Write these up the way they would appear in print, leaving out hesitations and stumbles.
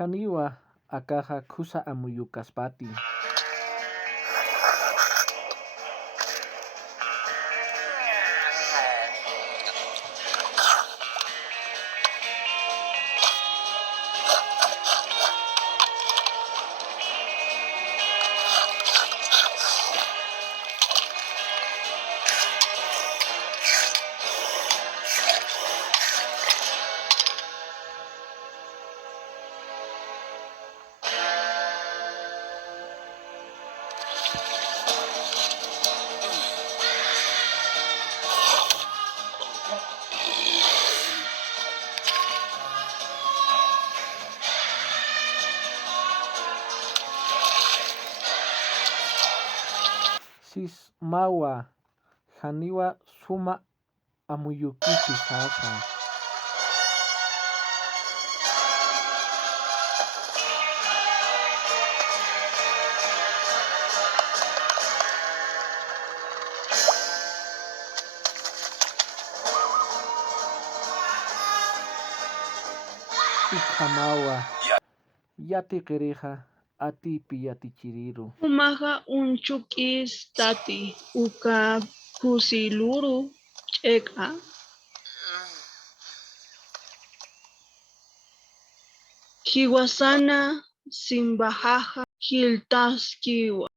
Haniwa akaja kusa amuyukaspati. Sismawa Haniwa suma amuyukipi sasa. Ikamawa yati qiriqa atipi yatichiriru. Umaqa unchuk'is tati uka kusiluru ch'ek'a. Hiwasana simbahaqa hiltaskiwa.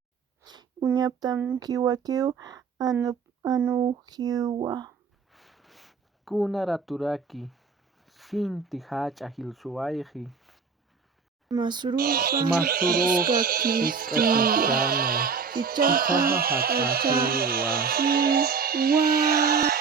Uñaptam hiwakiw anu hiwa. Kunaraturaki sinti hacha hilsuwayqi. Masuruqa kich'akisqano. Kichaqa hakasiwa. Hiwa.